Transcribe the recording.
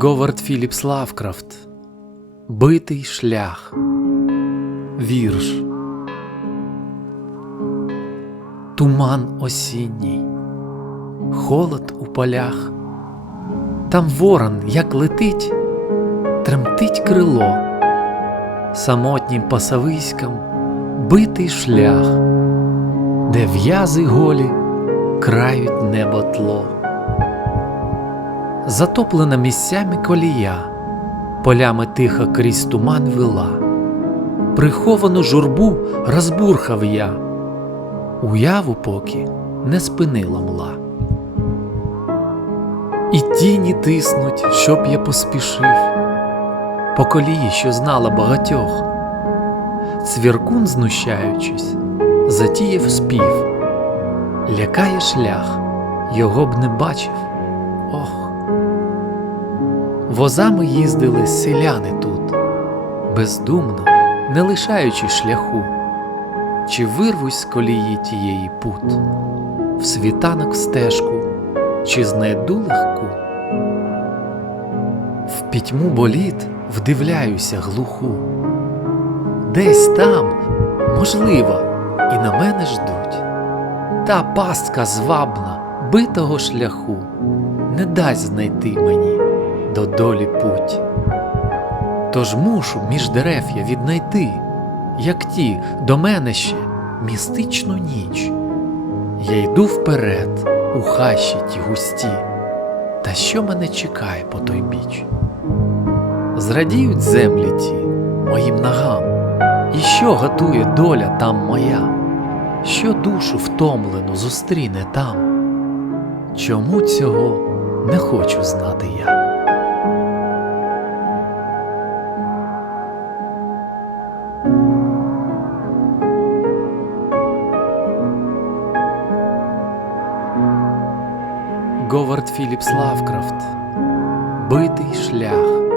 Говард Філіпс Лавкрафт. Битий шлях. Вірш. Туман осінній, холод у полях, там ворон, як летить, тремтить крило, самотнім пасовиськам битий шлях, де в'язи голі крають небо тло. Затоплена місцями колія, полями тихо крізь туман вела, приховану журбу розбурхав я, уяву поки не спинила мла. І тіні тиснуть, щоб я поспішив, по колії, що знала багатьох. Цвіркун, знущаючись, затіяв спів, лякає шлях, його б не бачив. Ох. Возами їздили селяни тут, бездумно, не лишаючи шляху, чи вирвусь з колії тієї пут, в світанок в стежку, чи знайду легку. В пітьму боліт вдивляюся глуху, десь там, можливо, і на мене ждуть. Та пастка звабна битого шляху не дасть знайти мені до долі путь. Тож мушу між дерев я віднайти, як ті до мене ще містичну ніч. Я йду вперед у хащі ті густі, та що мене чекає по той біч? Зрадіють землі ті моїм ногам, і що готує доля там моя, що душу втомлену зустріне там? Чому цього не хочу знати я? Говард Філіпс Лавкрафт. Битий шлях